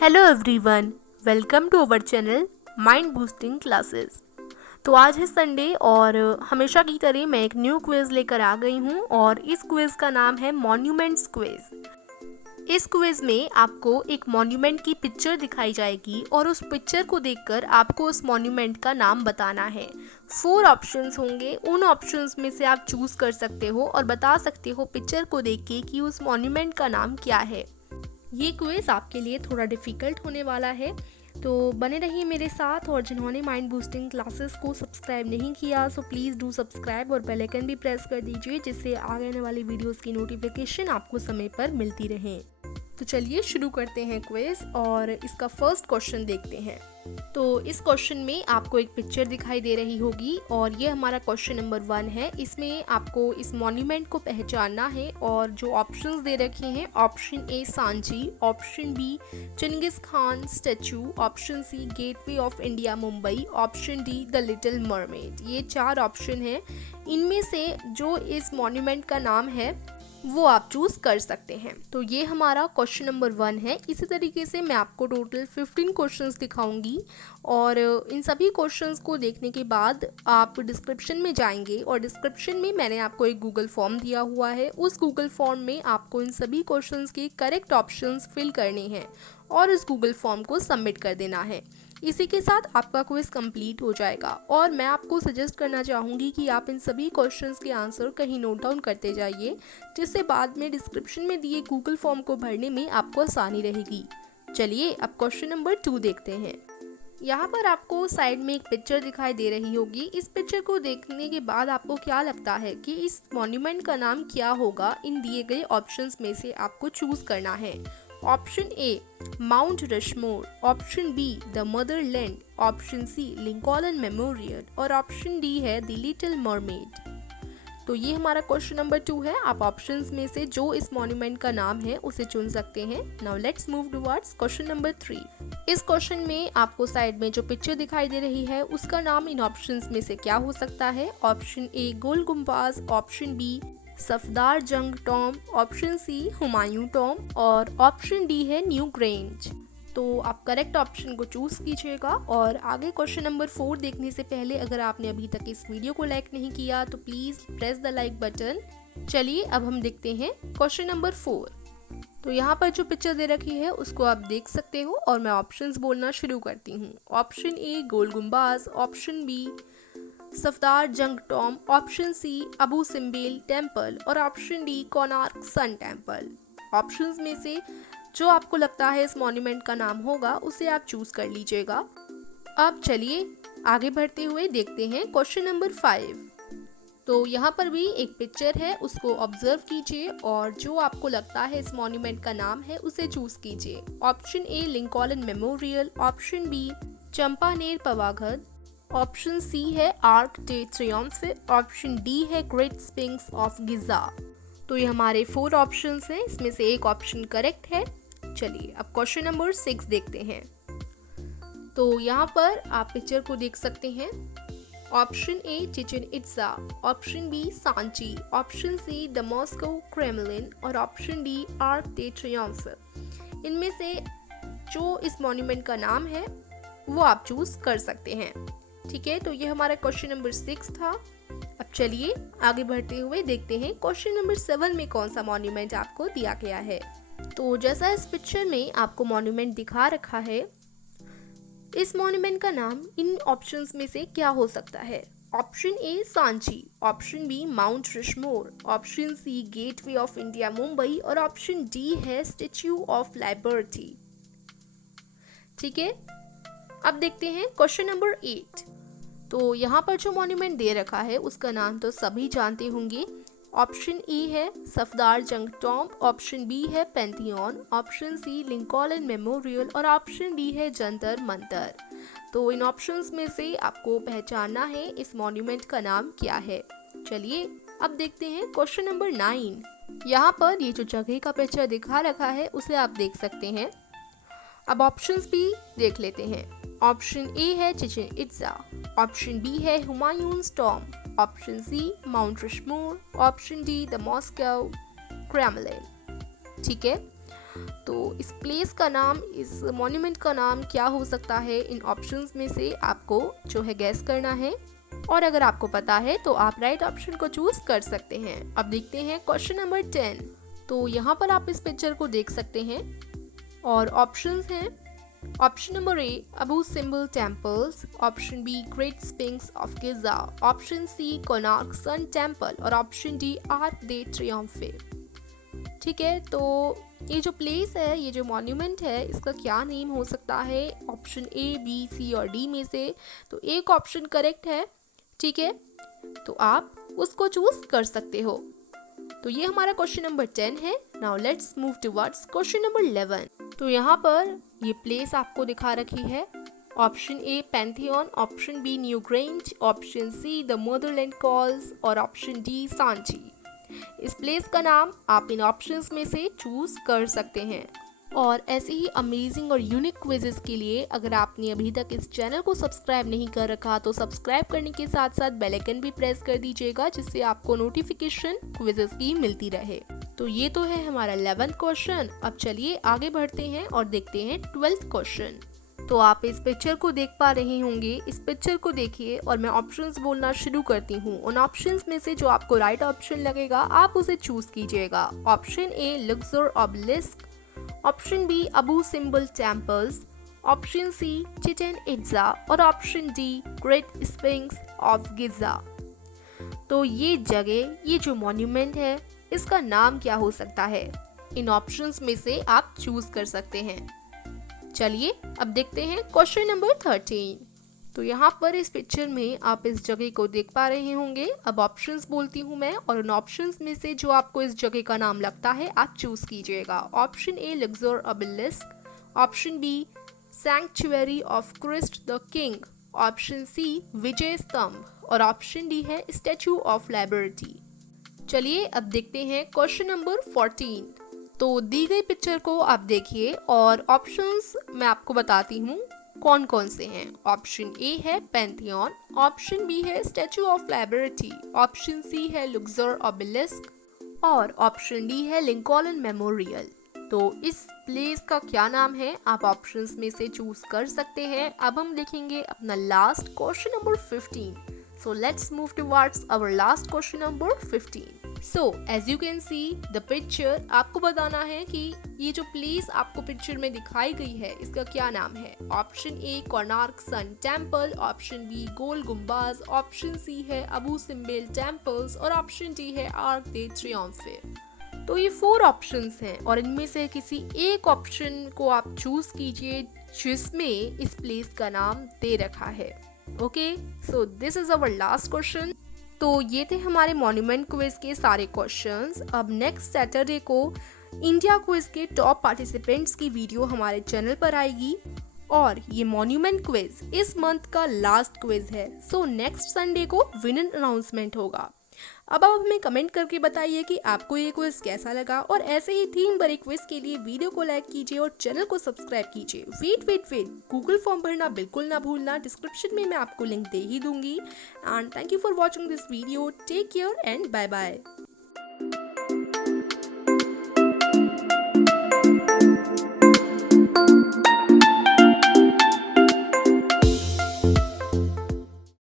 Hello everyone, welcome to our channel mind boosting classes. तो आज है संडे और हमेशा की तरह मैं एक न्यू क्विज़ लेकर आ गई हूँ और इस क्विज़ का नाम है मॉन्यूमेंट्स क्विज़। इस क्विज़ में आपको एक मॉन्यूमेंट की पिक्चर दिखाई जाएगी और उस पिक्चर को देखकर आपको उस मॉन्यूमेंट का नाम बताना है। 4 ऑप्शंस होंगे, उन ऑप्शंस में से आप चूज़ कर सकते हो और बता सकते हो पिक्चर को देख के कि उस मॉन्यूमेंट का नाम क्या है। ये क्विज़ आपके लिए थोड़ा डिफ़िकल्ट होने वाला है, तो बने रहिए मेरे साथ। और जिन्होंने माइंड बूस्टिंग क्लासेस को सब्सक्राइब नहीं किया सो प्लीज़ डू सब्सक्राइब और बेल आइकन भी प्रेस कर दीजिए, जिससे आगे आने वाली वीडियोस की नोटिफिकेशन आपको समय पर मिलती रहे। तो चलिए शुरू करते हैं क्विज़ और इसका फर्स्ट क्वेश्चन देखते हैं। तो इस क्वेश्चन में आपको एक पिक्चर दिखाई दे रही होगी और ये हमारा क्वेश्चन नंबर 1 है। इसमें आपको इस मॉन्यूमेंट को पहचानना है और जो ऑप्शंस दे रखे हैं, option A Sanchi, option B Genghis Khan statue, option C Gateway of India Mumbai, option D the Little Mermaid. ये 4 ऑप्शन हैं। इनमें से जो इस मॉन्यूमेंट का नाम है वो आप चूज कर सकते हैं। तो ये हमारा क्वेश्चन नंबर 1 है। इसी तरीके से मैं आपको टोटल 15 क्वेश्चंस दिखाऊंगी और इन सभी क्वेश्चंस को देखने के बाद आप डिस्क्रिप्शन में जाएंगे और डिस्क्रिप्शन में मैंने आपको एक गूगल फॉर्म दिया हुआ है। उस गूगल फॉर्म में आपको इन सभी क्वेश्चंस के करेक्ट ऑप्शंस फिल करने हैं और इस गूगल फॉर्म को सबमिट कर देना है। इसी के साथ आपका क्विज कंप्लीट हो जाएगा और मैं आपको सजेस्ट करना चाहूँगी कि आप इन सभी क्वेश्चंस के आंसर कहीं नोट डाउन करते जाइए, जिससे बाद में डिस्क्रिप्शन में दिए गूगल फॉर्म को भरने में आपको आसानी रहेगी। चलिए अब क्वेश्चन नंबर 2 देखते हैं। यहाँ पर आपको साइड में एक पिक्चर दिखाई दे रही होगी। इस पिक्चर को देखने के बाद आपको क्या लगता है कि इस मॉन्यूमेंट का नाम क्या होगा? इन दिए गए ऑप्शंस में से आपको चूज करना है। Option A Mount Rushmore, option B the Motherland, option C Lincoln Memorial और ऑप्शन डी है द लिटिल मरमेड। तो ये हमारा क्वेश्चन नंबर 2 है। आप ऑप्शंस में से जो इस मॉन्यूमेंट का नाम है उसे चुन सकते हैं। Now let's move towards question number 3। इस क्वेश्चन में आपको साइड में जो पिक्चर दिखाई दे रही है उसका नाम इन ऑप्शंस में से क्या हो सकता है? Option A Gol Gumbaz, option B Safdar Jung tomb, option C Humayun tomb और ऑप्शन डी है न्यू ग्रेंज। तो आप करेक्ट ऑप्शन को चूज कीजिएगा। और आगे क्वेश्चन नंबर 4 देखने से पहले अगर आपने अभी तक इस वीडियो को लाइक नहीं किया तो please press the like button. चलिए अब हम देखते हैं क्वेश्चन नंबर 4। तो यहाँ पर जो पिक्चर दे रखी है उसको आप देख सकते हो और मैं ऑप्शंस बोलना शुरू करती हूँ। Option A Gol Gumbaz, option B Safdar Jung tomb, option C Abu Simbel temple और ऑप्शन डी कोणार्क सन टेम्पल। ऑप्शंस में से जो आपको लगता है इस मॉन्यूमेंट का नाम होगा उसे आप चूज कर लीजिएगा। अब चलिए आगे बढ़ते हुए देखते हैं क्वेश्चन नंबर 5। तो यहाँ पर भी एक पिक्चर है, उसको ऑब्जर्व कीजिए और जो आपको लगता है इस मॉन्यूमेंट का नाम है उसे चूज कीजिए। Option A Lincoln Memorial, option B Champaner Pavagadh, option C है Arc de Triomphe, option D है ग्रेट स्पिंक्स ऑफ गिजा। तो ये हमारे 4 ऑप्शंस हैं, इसमें से एक ऑप्शन करेक्ट है। चलिए अब क्वेश्चन नंबर 6 देखते हैं। तो यहाँ पर आप पिक्चर को देख सकते हैं। Option A Chichen Itza, option B Sanchi, option C the Moscow Kremlin और option D Arc de Triomphe. इनमें से जो इस मॉन्यूमेंट का नाम है वो आप चूज कर सकते हैं। ठीक है, तो ये हमारा क्वेश्चन नंबर 6 था। अब चलिए आगे बढ़ते हुए देखते हैं क्वेश्चन नंबर 7 में कौन सा मॉन्यूमेंट आपको दिया गया है। तो जैसा इस पिक्चर में आपको मॉन्यूमेंट दिखा रखा है, इस मॉन्यूमेंट का नाम इन ऑप्शंस में से क्या हो सकता है? Option A Sanchi, option B Mount Rushmore, option C Gateway of India Mumbai और ऑप्शन डी है स्टैच्यू ऑफ लिबर्टी। ठीक है, अब देखते हैं क्वेश्चन नंबर 8। तो यहाँ पर जो मॉन्यूमेंट दे रखा है उसका नाम तो सभी जानते होंगे। ऑप्शन ए है सफदार जंग टॉम, ऑप्शन बी है Pantheon, option C Lincoln Memorial और ऑप्शन डी है जंतर मंतर। तो इन ऑप्शंस में से आपको पहचानना है इस मॉन्यूमेंट का नाम क्या है। चलिए अब देखते हैं क्वेश्चन नंबर 9। यहाँ पर ये जो जगह का पिक्चर दिखा रखा है उसे आप देख सकते हैं। अब ऑप्शंस भी देख लेते हैं। ऑप्शन ए है चिचेन इट्जा, ऑप्शन बी है Humayun's Tomb, option C Mount Rushmore, option D the Moscow Kremlin. ठीक है, तो इस प्लेस का नाम, इस मॉन्यूमेंट का नाम क्या हो सकता है, इन ऑप्शंस में से आपको जो है गैस करना है। और अगर आपको पता है तो आप राइट ऑप्शन को चूज कर सकते हैं। अब देखते हैं क्वेश्चन नंबर 10। तो यहाँ पर आप इस पिक्चर को देख सकते हैं और ऑप्शंस हैं। Option number A, Abu Simbel temples. Option B, Great Sphinx of Giza. Option C, Konark sun Temple. और option D, Arc de Triomphe. ठीक है, तो ये जो प्लेस है, ये जो मॉन्यूमेंट है, इसका क्या नेम हो सकता है ऑप्शन ए, बी, सी और डी में से। तो एक ऑप्शन करेक्ट है, ठीक है, तो आप उसको चूज कर सकते हो। तो ये हमारा क्वेश्चन नंबर 10 है। Now let's move towards question number 11। तो यहाँ पर ये प्लेस आपको दिखा रखी है। Option A, Pantheon. Option B, Newgrange. Option C, the Motherland Calls. और ऑप्शन डी, सांची। इस प्लेस का नाम आप इन ऑप्शंस में से चूज कर सकते हैं। और ऐसे ही अमेजिंग और यूनिक क्विजेस के लिए अगर आपने अभी तक इस चैनल को सब्सक्राइब नहीं कर रखा तो सब्सक्राइब करने के साथ साथ बेल आइकन भी प्रेस कर दीजिएगा, जिससे आपको नोटिफिकेशन क्विजेस की मिलती रहे। तो ये तो है हमारा 11th क्वेश्चन। अब चलिए आगे बढ़ते हैं और देखते हैं 12th क्वेश्चन। तो आप इस पिक्चर को देख पा रहे होंगे। इस पिक्चर को देखिए और मैं ऑप्शंस बोलना शुरू करती हूँ। उन ऑप्शंस में से जो आपको राइट ऑप्शन लगेगा आप उसे चूज कीजिएगा। Option A, Luxor obelisk. Option B, Abu Simbel temples. Option C, Chichen Itza. और option D, Great Sphinx of Giza. तो ये जगह, ये जो मॉन्यूमेंट है, इसका नाम क्या हो सकता है? इन ऑप्शंस में से आप चूज कर सकते हैं। चलिए अब देखते हैं क्वेश्चन नंबर 13। तो यहाँ पर इस पिक्चर में आप इस जगह को देख पा रहे होंगे। अब ऑप्शंस बोलती हूँ मैं और उन ऑप्शंस में से जो आपको इस जगह का नाम लगता है आप चूज कीजिएगा। Option A, Luxor obelisk. Option B, sanctuary of Christ the King. Option C, Vijay Stambh. और ऑप्शन डी है स्टैचू ऑफ लिबर्टी। चलिए अब देखते हैं क्वेश्चन नंबर 14। तो दी गई पिक्चर को आप देखिए और ऑप्शंस मैं आपको बताती हूँ कौन कौन से हैं। ऑप्शन ए है पैंथियन। ऑप्शन बी है statue of Liberty. Option C है लुक्सोर ऑबलिस्क। और ऑप्शन डी है लिंकॉलन मेमोरियल। तो इस प्लेस का क्या नाम है आप ऑप्शंस में से चूज कर सकते हैं। अब हम देखेंगे अपना last question number 15। So let's move towards our last question number 15. So as you can see the picture, आपको बताना है कि ये जो प्लेस आपको पिक्चर में दिखाई गई है इसका क्या नाम है। Option A, Konark sun temple. Option B, Gol Gumbaz. Option C है अबू सिम्बल टेम्पल्स। और ऑप्शन डी है आर्क दे ट्रियम्फे। तो ये 4 ऑप्शंस हैं और इनमें से किसी एक ऑप्शन को आप चूज कीजिए जिसमें इस प्लेस का नाम दे रखा है। Okay, so this is our last question. तो ये थे हमारे मॉन्यूमेंट क्विज के सारे क्वेश्चंस। अब नेक्स्ट सैटरडे को इंडिया क्विज के टॉप पार्टिसिपेंट्स की वीडियो हमारे चैनल पर आएगी और ये मॉन्यूमेंट क्विज इस मंथ का लास्ट क्विज है। सो नेक्स्ट संडे को विनर अनाउंसमेंट होगा। अब आप हमें कमेंट करके बताइए कि आपको ये क्विज कैसा लगा और ऐसे ही थीम भरे क्विज के लिए वीडियो को लाइक कीजिए और चैनल को सब्सक्राइब कीजिए। वेट गूगल फॉर्म भरना बिल्कुल ना भूलना। डिस्क्रिप्शन में मैं आपको लिंक दे ही दूंगी। And thank you for watching this video. Take care and bye bye.